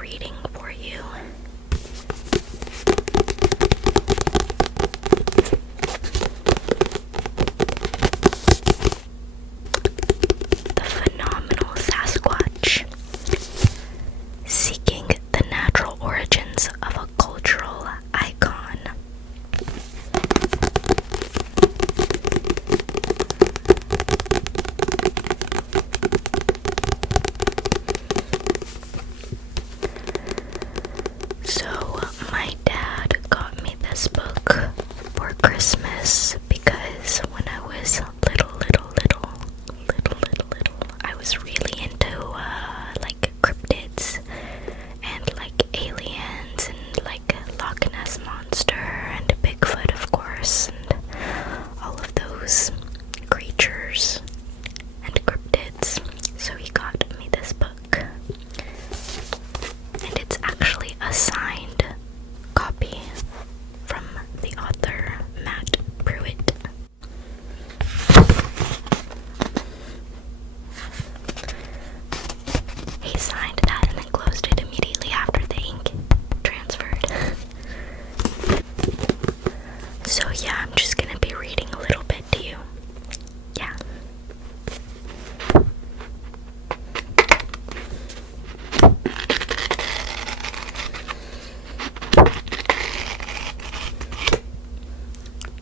reading for you. The Phenomenal Sasquatch. Seeking the natural origins of a cultural icon. So, my dad got me this book for Christmas because when I was little, I was really into like cryptids and like aliens and like Loch Ness Monster and Bigfoot, of course, and all of those creatures and cryptids. So he got me this book, and it's actually a signed copy from the author Matt Pruitt. He signed that and then closed it immediately after the ink transferred. So yeah, I'm just gonna be reading a little bit to you. Yeah.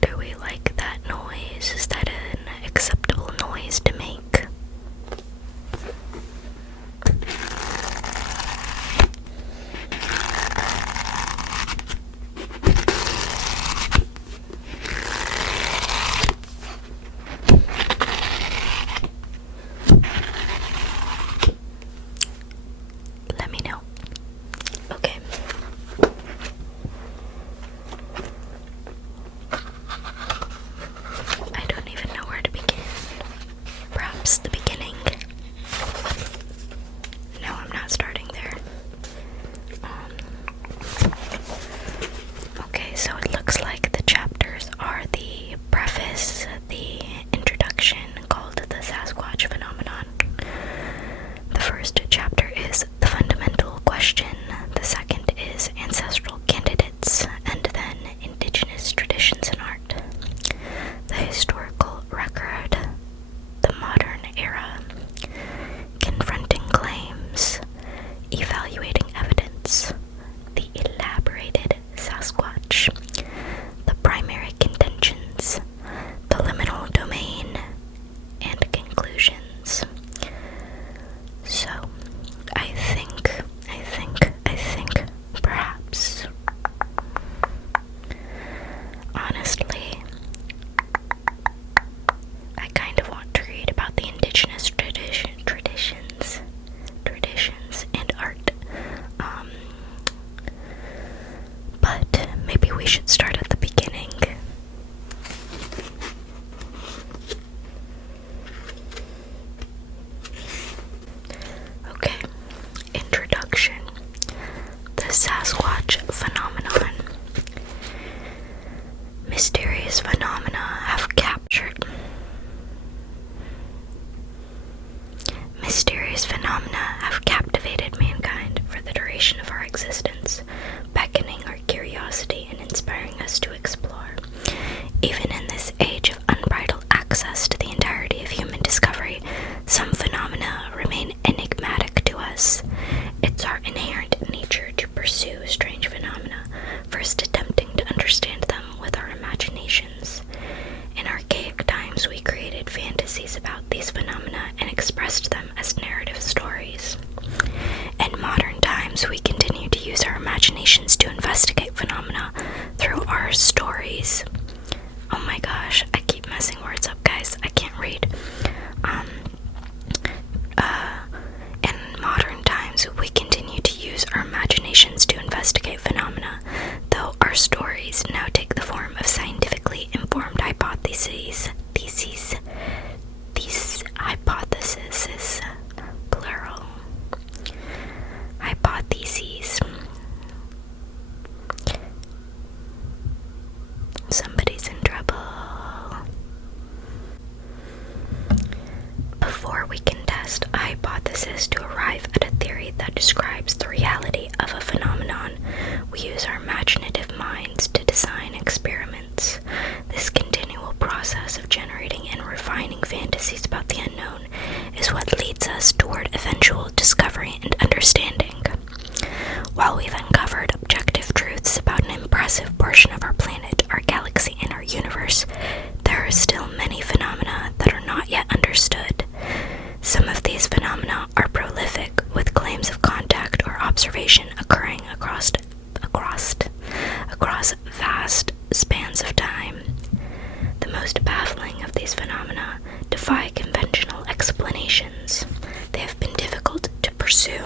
Do we like that noise? Is that an acceptable noise to make? Let me know. Okay. I don't even know where to begin. Perhaps the beginning. No, I'm not starting there. Okay, so it looks like the chapters are the preface, the introduction called The Sasquatch Phenomenon. The first chapter is The Fundamental Question. The second is Ancestral Candidates, and then Indigenous Traditions and Art. The Historical Record. The Modern Era. Confronting Claims. Evaluating Evidence. The Elaborated Sasquatch. The Primary Contentions. The Liminal Domain. And Conclusions. So, I think, perhaps, honestly, I kind of want to read about the indigenous traditions, and art. But maybe we should start at the beginning. Okay, introduction. The Sasquatch Phenomenon. Mysterious phenomena have captivated mankind for the duration of our existence, beckoning our curiosity and inspiring us to explore. Even in this age of unbridled access to the entirety of human discovery, some phenomena remain enigmatic to us. It's our inherent nature to pursue strange phenomena, first attempting to understand them with our imaginations. In archaic times, we created fantasies about these phenomena and expressed them as narrative stories. In modern times, we continue to use our imaginations to investigate phenomena through our stories. Oh my gosh, I keep messing words up, guys. I can't read. In modern times, we continue to use our imaginations to investigate phenomena, though our stories now take the form of scientifically informed hypotheses. These hypotheses, plural. Hypotheses. Somebody's in trouble. Before we can test a hypothesis to arrive at a theory, that describes the reality of a phenomenon, we use our imaginative minds to design experiments. This continual process of generating and refining fantasies about the unknown is what leads us toward eventual discovery and understanding. While we've uncovered objective truths about an impressive portion of our planet, our galaxy, and our universe, there are still many phenomena that are not yet understood. Some of these phenomena are prolific, with claims of contact or observation occurring across vast spans of time. The most baffling of these phenomena defy conventional explanations. They have been difficult to pursue.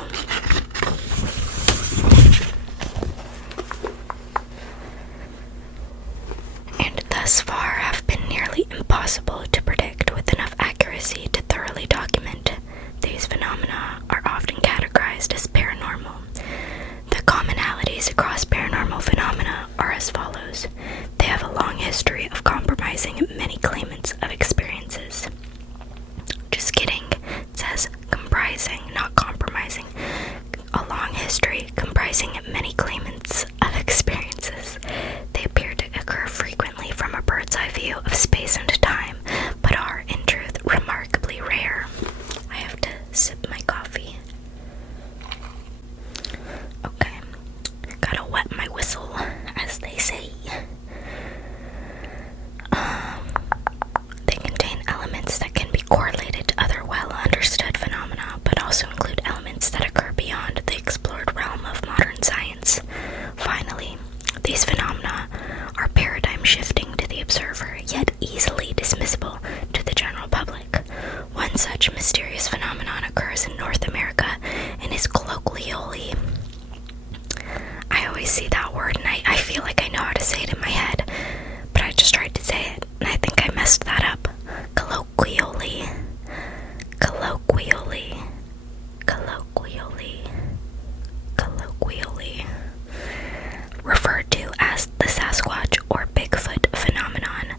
And thus far have been nearly impossible to predict with enough accuracy to thoroughly document. These phenomena are often categorized as paranormal. The commonalities across paranormal phenomena are as follows. They have a long history of compromising many claimants of experiences. Just kidding. It says comprising, not compromising. A long history comprising many claimants of experiences. They appear to occur frequently from a bird's eye view of space and time, but are, in truth, remarkably rare. I have to sip my coffee. Okay, gotta wet my whistle, as they say. They contain elements that can be correlated to other well-understood phenomena, but also include elements that occur beyond the explored realm of modern science. Finally, these phenomena are paradigm-shifting to the observer, yet easily dismissible to the general public. One such mysterious phenomenon occurs in North America and is colloquially... I always see that word and I feel like I know how to say it in my head, but I just tried to say it and I think I messed that up. Colloquially referred to as the Sasquatch or Bigfoot phenomenon.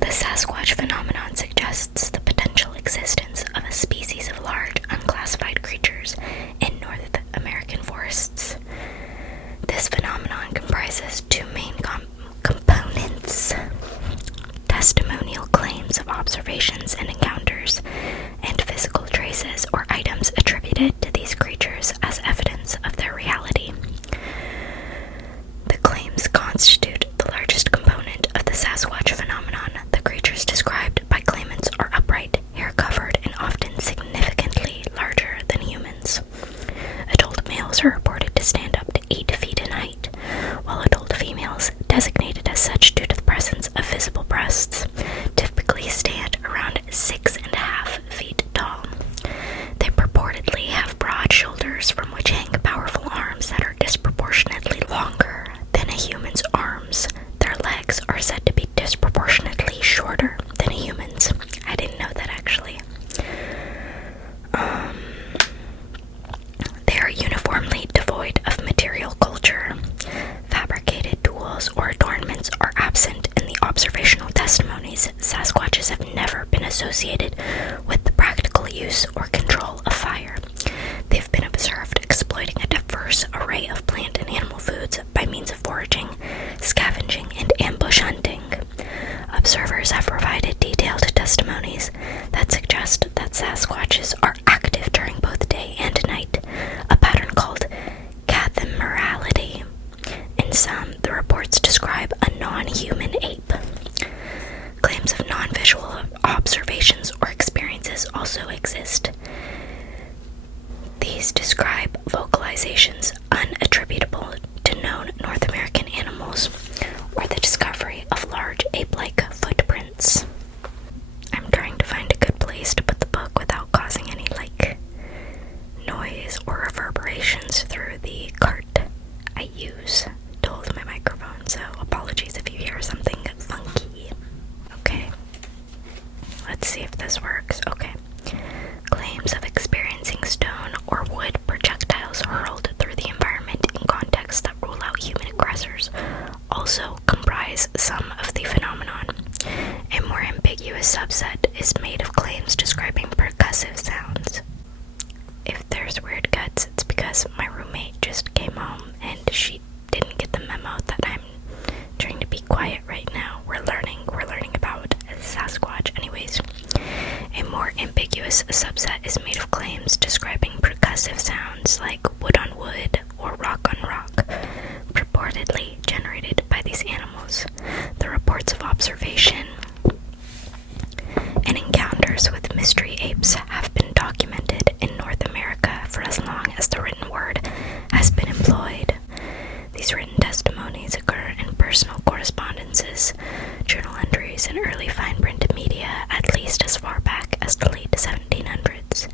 The Sasquatch phenomenon suggests the potential existence of a species of large, unclassified creatures in North American forests. This phenomenon comprises two main components: testimonial claims of observations and encounters, and physical traces or items attributed to these creatures as evidence of their reality. The claims constitute the largest component of the Sasquatch phenomenon. The creatures described by claimants are upright, hair-covered, and often significantly larger than humans. Adult males are reported to stand up to 8 feet in height, while adult females, designated as such due to the presence of visible breasts, typically stand around 6.5 feet tall. They purportedly have broad shoulders from which hang powerful arms that are disproportionately longer than a human's arms. Their legs are said to be disproportionately shorter than a human's. I didn't know that actually. They are uniformly devoid of material culture. Fabricated tools or adornments are absent in the observational testimonies. Sasquatches have never been associated with the practical use or control of fire. They've been observed exploiting a diverse array of plant and animal foods by means of foraging, scavenging, and ambush hunting. Observers have provided detailed testimonies that suggest that Sasquatches are active during both day and night, a pattern called cathemerality. In some, the reports describe a non-human ape. Claims of non-visual observations or experiences also exist. These describe vocalizations unattributable to known North American animals or the discovery of large ape-like footprints. I'm trying to find a good place to put the book without causing any, noise or reverberations through the cart I use to hold my microphone, so apologies if you hear something funky. Okay, let's see if this works. Okay. Claims of experiencing stone or wood projectiles hurled through the environment in contexts that rule out human aggressors also comprise some of the phenomenon. A more ambiguous subset is made of claims describing percussive sounds. If there's weird cuts, it's because words like wood on wood or rock on rock, purportedly generated by these animals. The reports of observation and encounters with mystery apes have been documented in North America for as long as the written word has been employed. These written testimonies occur in personal correspondences, journal entries, and early fine print media at least as far back as the late 1700s.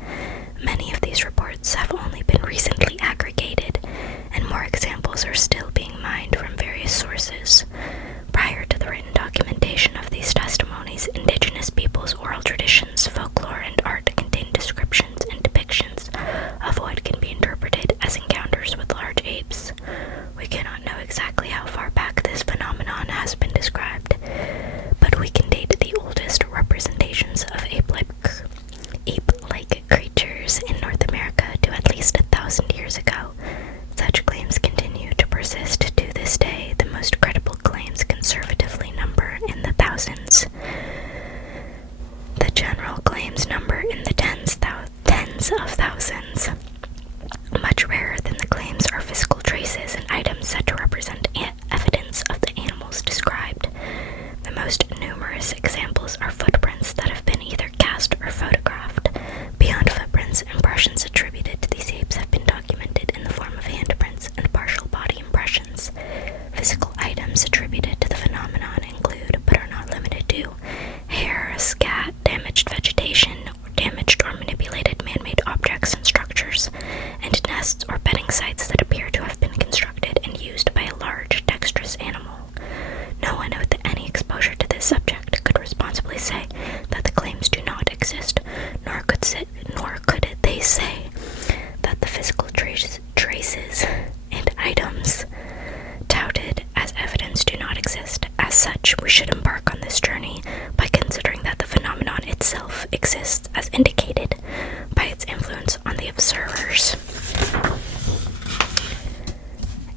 Many of these reports have only been recently aggregated, and more examples are still being mined from various sources. Prior to the written documentation of these testimonies, indigenous peoples' oral traditions, folklore, and art contain descriptions and depictions of what can be interpreted as encounters with large apes. We cannot know exactly how far back this phenomenon has been described, but we can date the oldest representations of ape-like creatures in North America to at least 1,000 years ago. Such claims continue to persist to this day. The most credible claims conservatively number in the thousands. The general claims number in the tens of thousands. Much rarer than the claims are physical traces and items said to represent evidence of the animals described. The most numerous examples are footprints that have been either cast or photographed. Beyond footprints, impressions attributed to these apes have been documented in the form of handprints and partial body impressions. Physical items attributed to the phenomenon include, but are not limited to, hair, scat, damaged vegetation, or damaged or manipulated man-made objects and structures, and nests or bedding sites that appear to have been constructed and used by a large, dexterous animal. No one with any exposure to this subject could responsibly say that the claims do not exist, nor could they say that the physical traces and items touted as evidence do not exist. As such, we should embark on this journey by considering that the phenomenon itself exists as indicated by its influence on the observers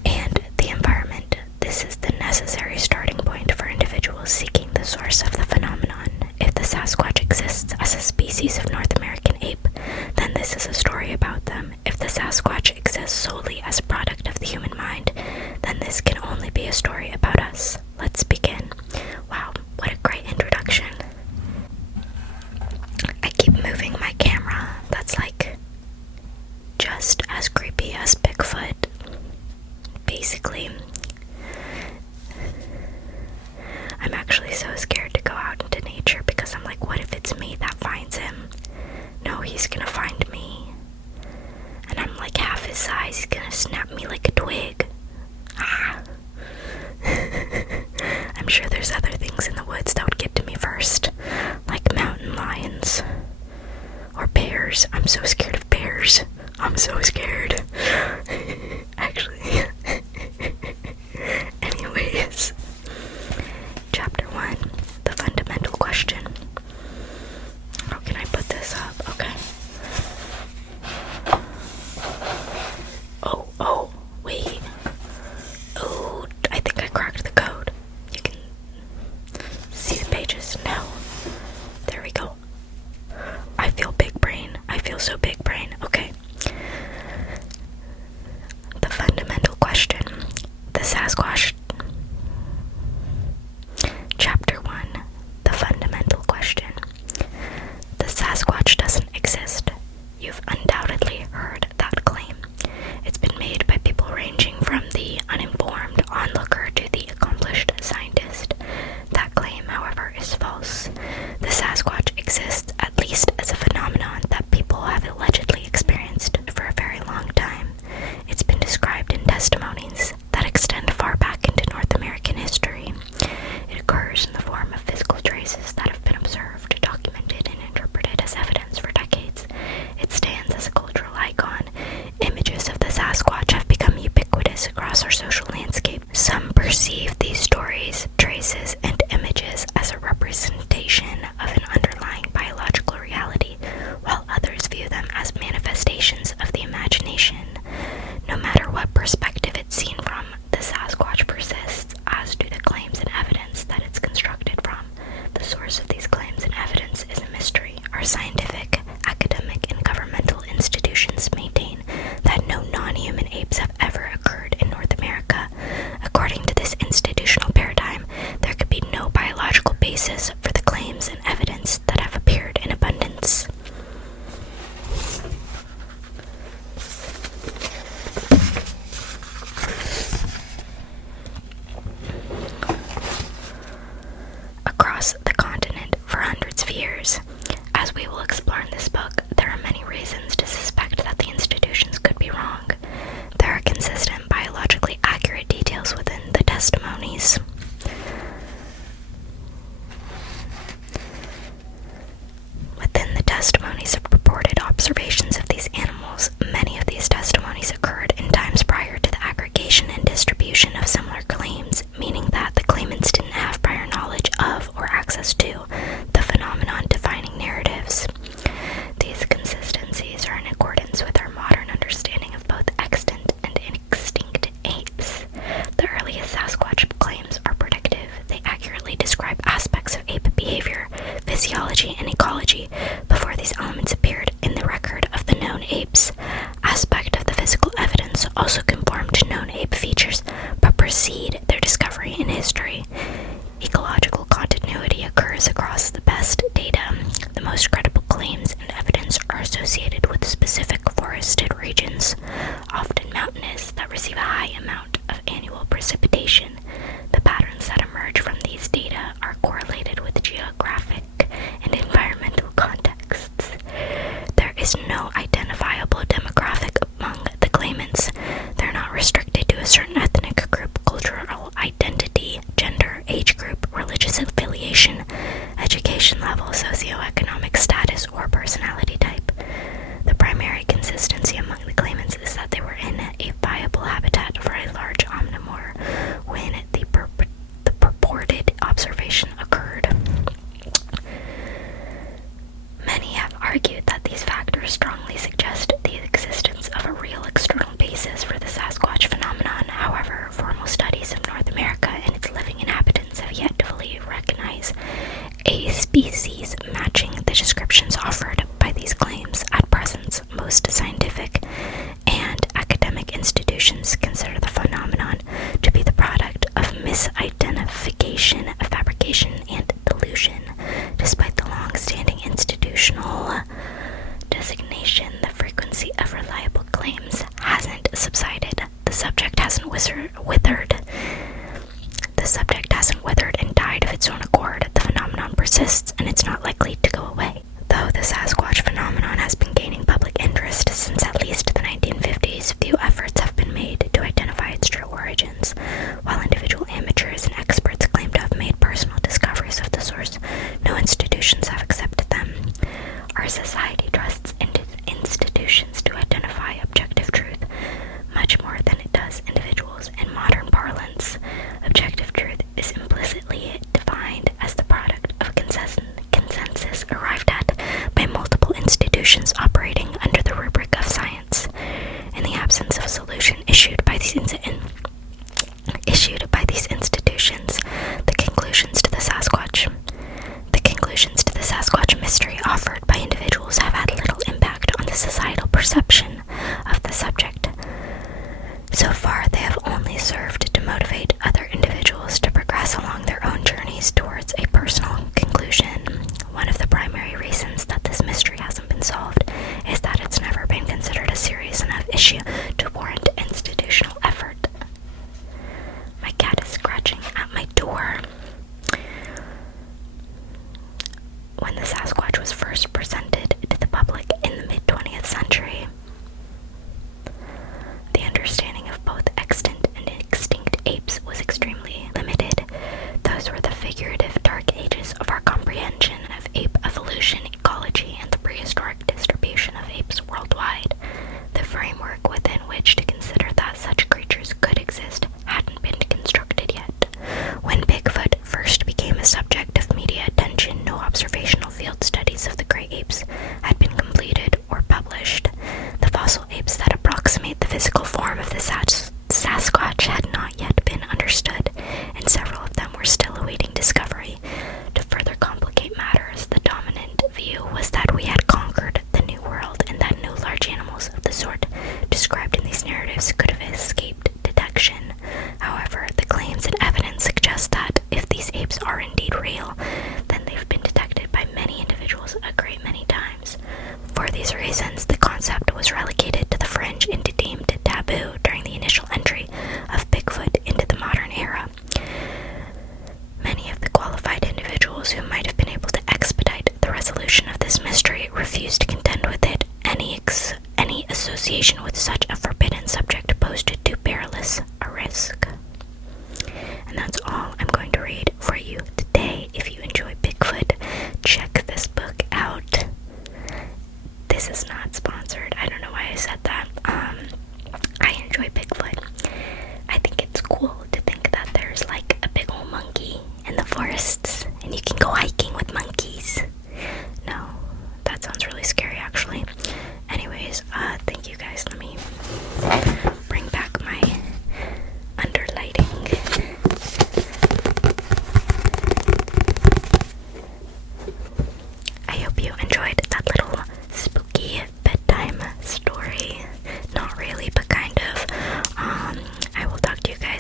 and the environment. This is the necessary starting point for individuals seeking the source of the phenomenon. If the Sasquatch exists as a species of North American ape, then this is a story about them. If the Sasquatch exists solely as a product of the human mind, then this can only be a story about us. Let's begin. Wow, what a great introduction. I keep moving my camera. That's like just as creepy as Bigfoot. Basically, I'm actually so scared to go out into nature because I'm like, what if it's me that finds him? No, he's gonna find me. And I'm like half his size. He's gonna snap me like a twig. Ah. I'm sure there's other things in the woods that would get to me first, like mountain lions or bears. I'm so scared of bears. I'm so scared. Actually. Anyways. Chapter 1. The fundamental question. How can I put this up? Okay. Oh, wait. Oh, I think I cracked the code. You can see the pages now. There we go. I feel big brain. I feel so big brain. Okay. also conform to known ape features but precede their discovery in history. Ecological continuity occurs across the best data. The most credible claims and evidence are associated with specific forested regions, often mountainous, that receive a high amount of annual precipitation. The patterns that emerge from these data are correlated with geographic and environmental contexts. There is no identifiable demographic among the claimants. They're not restricted to a certain ethnic group, cultural identity, gender, age group, religious affiliation, education level, socioeconomic status, or personality type. The primary consistency among the claimants is that they were in a viable habitat for a large omnivore when the purported observation occurred. Many have argued that these factors strongly suggest the existence of a real external basis for the Sasquatch phenomenon. However, formal studies of North America and its living inhabitants have yet to fully recognize a species matching the descriptions offered by these claims. At present, most scientific and academic institutions consider the phenomenon to be the product of misidentification, fabrication, and delusion. Despite the long-standing institutional designation, the frequency of reliable claims hasn't subsided. The subject hasn't withered. The subject hasn't withered and died of its own accord. The phenomenon persists, and it's not likely to go away. Though the Sasquatch phenomenon has been gaining public interest since at least the 1950s, few efforts have been made to identify its true origins. While individual amateurs and experts claim to have made personal discoveries of the source, no institutions have accepted them. Our society trusts institutions to identify objective truth much more than it does individuals. In modern parlance, objective truth is implicitly defined as the product of consensus arrived at by multiple institutions operating under the rubric of science. In the absence of a solution issued by these institutions, the conclusions to the Sasquatch mystery offered by individuals have had little impact on the societal perception of the subject. So far, they have only served to motivate other individuals to progress along their own journeys towards a personal conclusion. One of the primary reasons that this mystery hasn't been solved is that it's never been considered a serious enough issue to warrant institutional effort. My cat is scratching at my door. When the Sasquatch was first presented to the public in the mid-20th century, the understanding of both extant and extinct apes was extremely limited. Those were the figurative dark ages of our comprehension of ape evolution, ecology, and the prehistoric distribution of apes worldwide. The framework within which to consider that such creatures could exist hadn't been constructed yet. When Bigfoot first became a subject of media attention, no observational field studies of the gray apes had been completed or published. The fossil apes that approximate the physical form of the Sasquatch had not yet been understood, and several of them were still awaiting discovery. To further complicate matters, the dominant view was that we had conquered the New World and that no large animals of the sort described in these narratives could have escaped detection. However, the claims and evidence suggest that if these apes are indeed real, then they've been detected by many individuals a great many times. For these reasons, the concept was relegated to the fringe and deemed taboo during the initial entry of Bigfoot into the modern era. Many of the qualified individuals who might have been able to expedite the resolution of this mystery refused to contend with it. Any association with such a forbidden subject posed two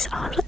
guys all